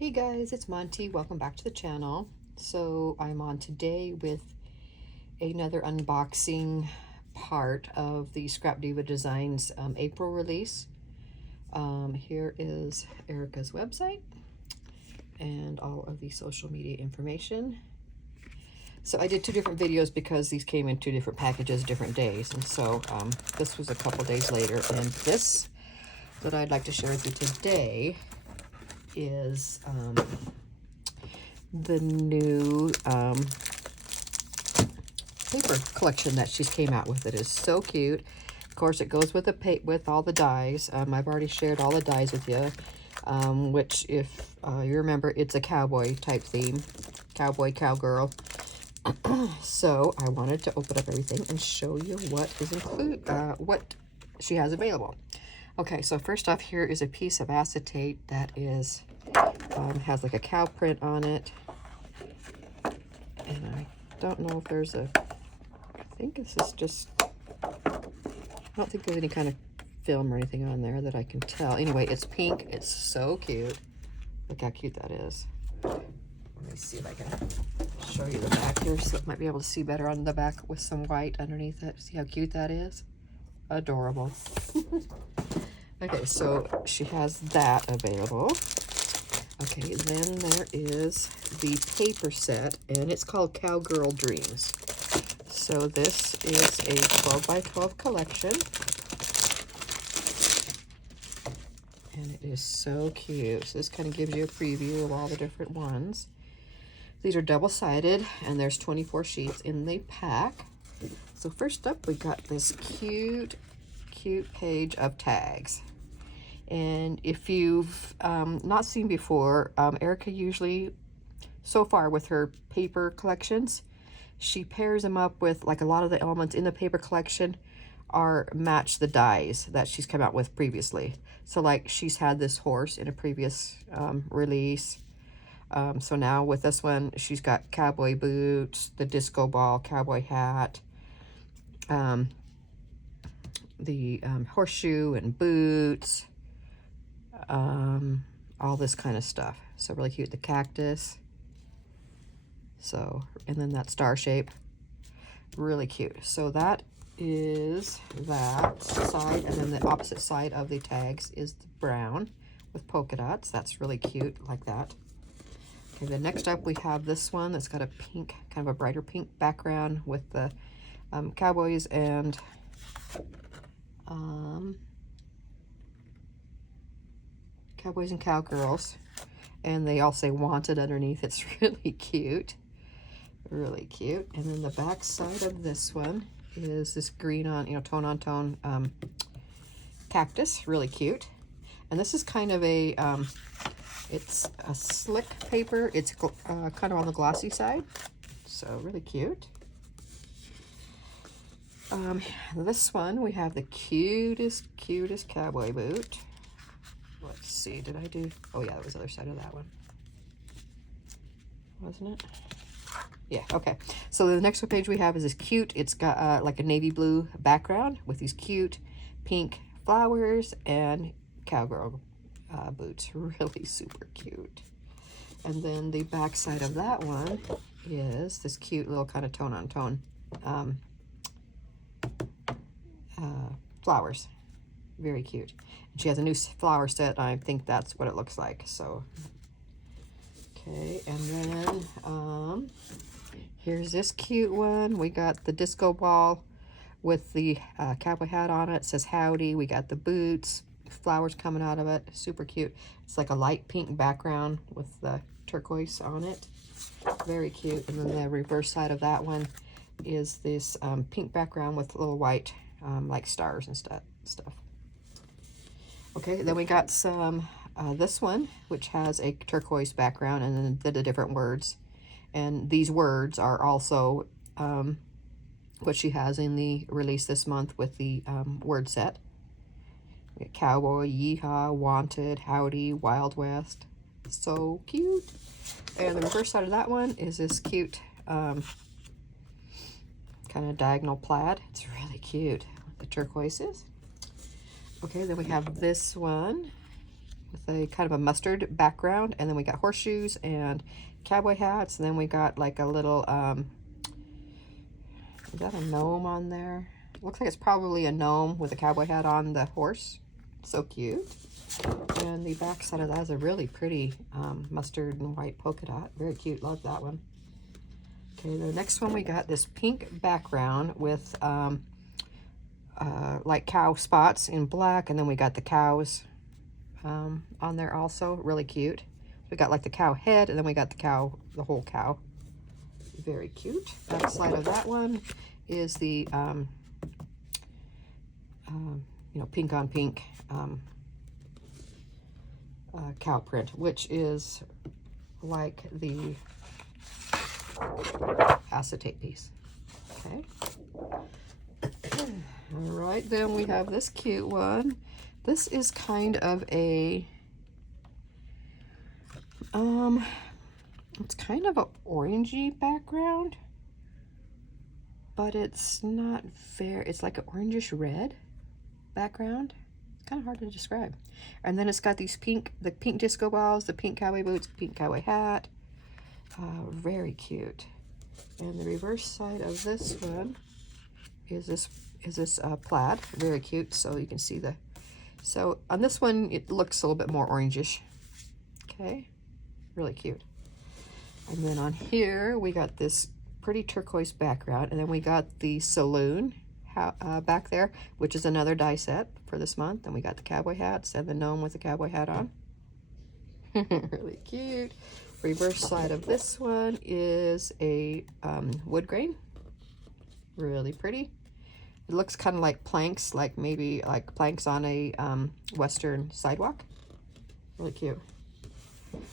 Hey guys, it's Monty. Welcome back to the channel. So I'm on today with another unboxing part of the Scrapdiva Designs April release. Here is Erica's website and all of the social media information. So I did two different videos because these came in two different packages, different days. And so this was a couple days later. And this that I'd like to share with you today is the new paper collection that she's came out with. It is so cute. Of course, it goes with with all the dies. I've already shared all the dies with you, which if you remember, it's a cowboy type theme, cowboy, cowgirl. So I wanted to open up everything and show you what is what she has available. Okay, so first off, here is a piece of acetate that is has like a cow print on it, and I don't know if there's I think this is just, I don't think there's any kind of film or anything on there that I can tell. Anyway, it's pink. It's so cute. Look how cute that is. Let me see if I can show you the back here, so it might be able to see better on the back with some white underneath it. See how cute that is? Adorable. Okay, so she has that available. Okay, then there is the paper set, and it's called Cowgirl Dreams. So this is a 12 by 12 collection, and it is so cute. So this kind of gives you a preview of all the different ones. These are double-sided, and there's 24 sheets in the pack. So first up, we got this cute page of tags. And if you've not seen before, Erica usually, so far with her paper collections, she pairs them up with, like, a lot of the elements in the paper collection are match the dies that she's come out with previously. So like she's had this horse in a previous release. So now with this one, she's got cowboy boots, the disco ball, cowboy hat, the horseshoe and boots, all this kind of stuff. So really cute. The cactus. So, and then that star shape, really cute. So that is that side, and then the opposite side of the tags is the brown with polka dots. That's really cute, like that. Okay, then next up we have this one that's got a pink, kind of a brighter pink background with the cowboys and cowgirls, and they all say wanted underneath. It's really cute, really cute. And then the back side of this one is this green on, tone on tone cactus, really cute. And this is kind of a it's a slick paper. It's kind of on the glossy side, so really cute. This one, we have the cutest cowboy boot. Let's see, did I do, oh yeah, that was the other side of that one, wasn't it? Yeah, okay. So the next page we have is this cute, it's got like a navy blue background with these cute pink flowers and cowgirl boots. Really super cute. And then the back side of that one is this cute little kind of tone on tone flowers. Very cute. And she has a new flower set. I think that's what it looks like. So, okay, and then here's this cute one. We got the disco ball with the cowboy hat on it. It says howdy. We got the boots, flowers coming out of it. Super cute. It's like a light pink background with the turquoise on it. Very cute. And then the reverse side of that one is this pink background with little white like stars and stuff. Okay, then we got some this one, which has a turquoise background and then the different words. And these words are also what she has in the release this month with the word set. We got cowboy, yeehaw, wanted, howdy, wild west. So cute. And the reverse side of that one is this cute kind of diagonal plaid. It's really cute. The turquoises. Okay, then we have this one, with a kind of a mustard background, and then we got horseshoes and cowboy hats, and then we got like a little is that a gnome on there? Looks like it's probably a gnome with a cowboy hat on the horse. So cute. And the back side of that is a really pretty mustard and white polka dot. Very cute. Love that one. Okay, the next one we got this pink background with like cow spots in black, and then we got the cows on there also. Really cute. We got like the cow head, and then we got the whole cow. Very cute. Back side of that one is the you know, pink on pink cow print, which is like the acetate piece. Okay. All right, then we have this cute one. This is kind of a it's kind of an orangey background, but it's not fair. It's like an orangish red background. It's kind of hard to describe. And then it's got these the pink disco balls, the pink cowboy boots, pink cowboy hat. Very cute. And the reverse side of this one is this plaid. Very cute. So you can see so on this one it looks a little bit more orangish. Okay, really cute. And then on here we got this pretty turquoise background, and then we got the saloon back there, which is another die set for this month. And we got the cowboy hats and the gnome with the cowboy hat on. Really cute. Reverse side of this one is a wood grain. Really pretty. It looks kind of like planks, like maybe like planks on a western sidewalk. Really cute.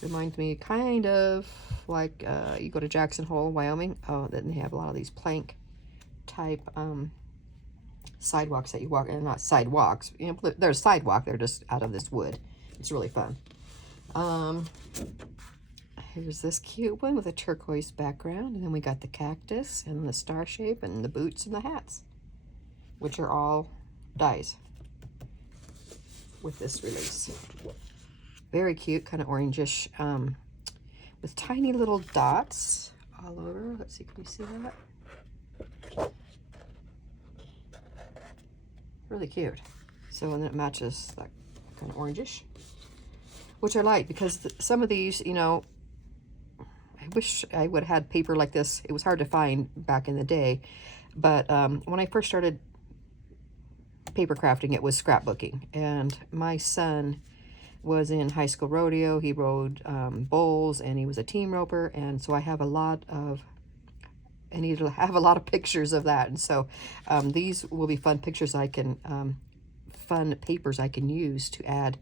Reminds me kind of like you go to Jackson Hole, Wyoming. Oh, then they have a lot of these plank type sidewalks that you walk, and not sidewalks. You know, they're a sidewalk. They're just out of this wood. It's really fun. Here's this cute one with a turquoise background, and then we got the cactus and the star shape and the boots and the hats, which are all dies with this release. Very cute, kind of orangish, with tiny little dots all over. Let's see, can you see that? Really cute. So, and then it matches that kind of orangish, which I like, because some of these, you know, I wish I would have had paper like this. It was hard to find back in the day, but when I first started paper crafting, it was scrapbooking, and my son was in high school rodeo. He rode bulls, and he was a team roper, and so I have a lot of pictures of that. And so these will be fun pictures I can fun papers I can use to add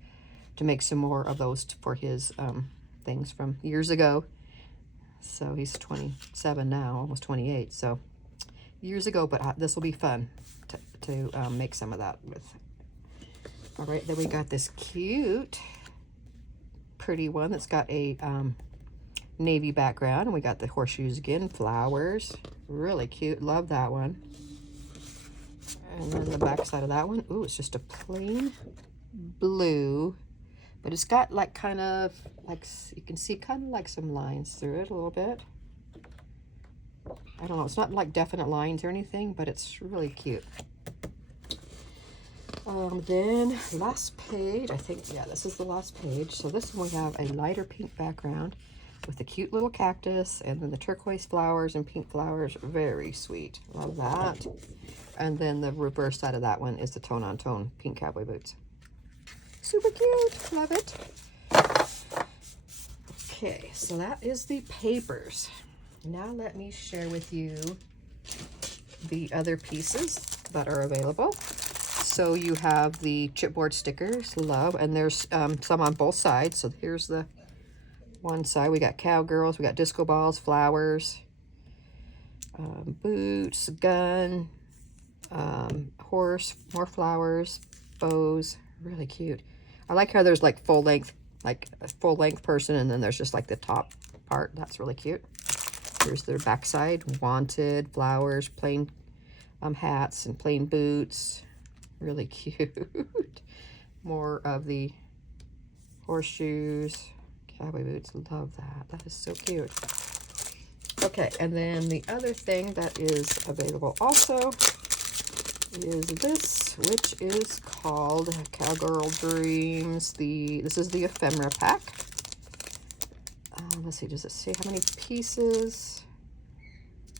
to make some more of those for his things from years ago. So he's 27 now, almost 28, so years ago, but this will be fun to make some of that with. All right, then we got this cute, pretty one that's got a navy background, and we got the horseshoes again, flowers, really cute, love that one. And then the back side of that one, ooh, it's just a plain blue, but it's got like kind of like, you can see kind of like some lines through it a little bit. I don't know, it's not like definite lines or anything, but it's really cute. Then last page, I think, yeah, this is the last page. So this one we have a lighter pink background with the cute little cactus, and then the turquoise flowers and pink flowers. Very sweet. Love that. And then the reverse side of that one is the tone-on-tone pink cowboy boots. Super cute. Love it. Okay, so that is the papers. Now let me share with you the other pieces that are available. So you have the chipboard stickers, love, and there's some on both sides. So here's the one side. We got cowgirls, we got disco balls, flowers, boots, gun, horse, more flowers, bows. Really cute. I like how there's like full length person, and then there's just like the top part. That's really cute. Here's their backside, wanted, flowers, plain hats, and plain boots. Really cute. More of the horseshoes, cowboy boots. Love that. That is so cute. Okay, and then the other thing that is available also is this, which is called Cowgirl Dreams. This is the ephemera pack. Let's see, does it say how many pieces?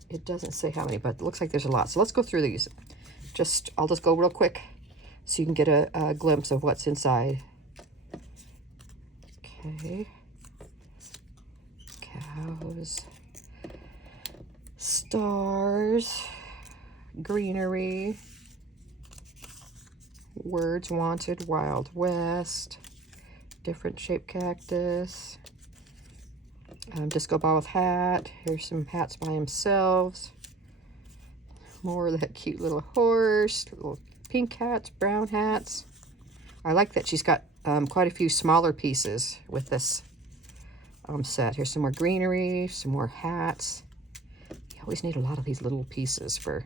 It doesn't say how many, but it looks like there's a lot. So let's go through these. I'll just go real quick so you can get a glimpse of what's inside. Okay. Cows. Stars. Greenery. Words Wanted, Wild West. Different shaped cactus. Disco ball with hat. Here's some hats by themselves. More of that cute little horse. Little pink hats, brown hats. I like that she's got quite a few smaller pieces with this set. Here's some more greenery, some more hats. You always need a lot of these little pieces for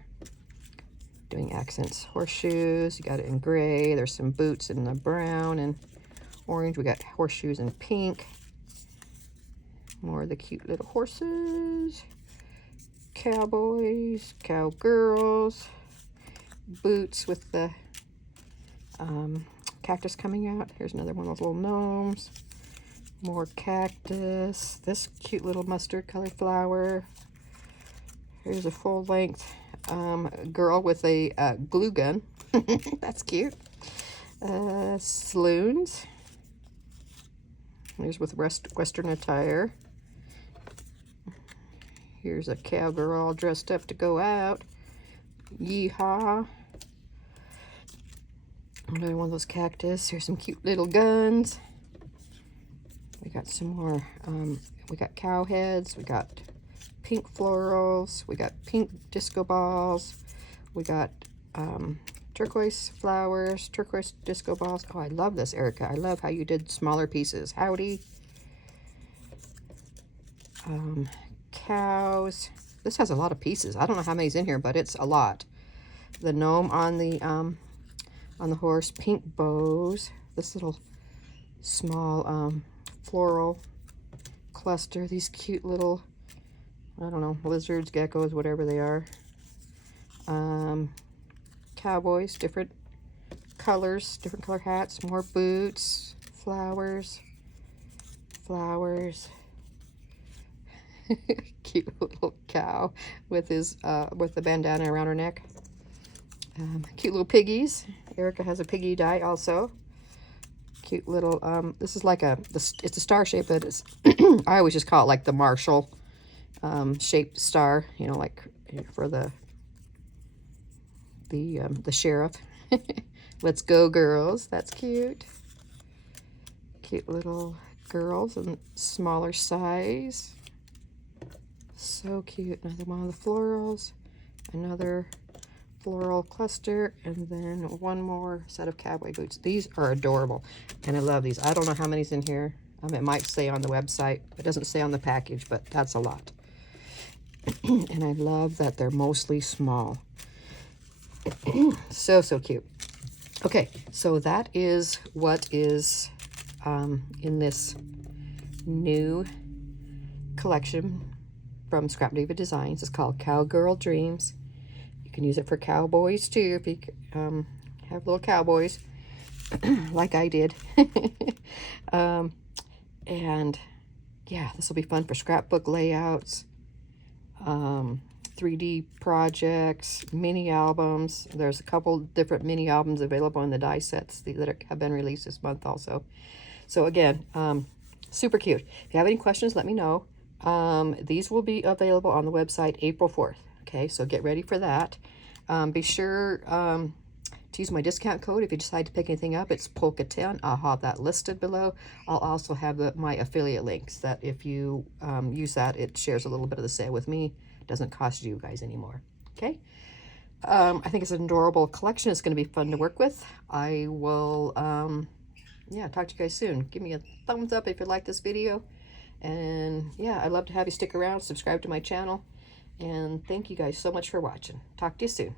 doing accents. Horseshoes, you got it in gray. There's some boots in the brown and orange. We got horseshoes in pink. More of the cute little horses. Cowboys, cowgirls. Boots with the cactus coming out. Here's another one of those little gnomes. More cactus. This cute little mustard colored flower. Here's a full length girl with a glue gun. That's cute. Saloons. Here's with Western attire. Here's a cowgirl all dressed up to go out. Yeehaw. Another one of those cactus. Here's some cute little guns. We got some more. We got cow heads. We got pink florals. We got pink disco balls. We got turquoise flowers, turquoise disco balls. Oh, I love this, Erica. I love how you did smaller pieces. Howdy. Cows. This has a lot of pieces. I don't know how many's in here, but it's a lot. The gnome on the horse, pink bows. This little small floral cluster. These cute little, I don't know, lizards, geckos, whatever they are. Cowboys, different colors, different color hats. More boots, flowers. Cute little cow with his with the bandana around her neck. Cute little piggies. Erica has a piggy dye also. Cute little this is like it's a star shape, but it's I always just call it like the Marshall shaped star, you know, like for the sheriff. Let's go girls. That's cute. Cute little girls in smaller size. So cute. Another one of the florals. Another floral cluster. And then one more set of cowboy boots. These are adorable. And I love these. I don't know how many's in here. It might say on the website. It doesn't say on the package, but that's a lot. And I love that they're mostly small. So cute. Okay, so that is what is in this new collection from Scrapdiva Designs. It's called Cowgirl Dreams. You can use it for cowboys too if you have little cowboys like I did. And yeah, this will be fun for scrapbook layouts, 3D projects, mini albums. There's a couple different mini albums available in the die sets that have been released this month also. So again, super cute. If you have any questions, let me know. These will be available on the website April 4th. Okay, so get ready for that. Be sure to use my discount code if you decide to pick anything up. It's Polka10. I'll have that listed below. I'll also have my affiliate links that if you use that, it shares a little bit of the sale with me. It doesn't cost you guys anymore. Okay. I think it's an adorable collection. It's going to be fun to work with. I will, yeah, talk to you guys soon. Give me a thumbs up if you like this video. And yeah, I'd love to have you stick around, subscribe to my channel. And thank you guys so much for watching. Talk to you soon.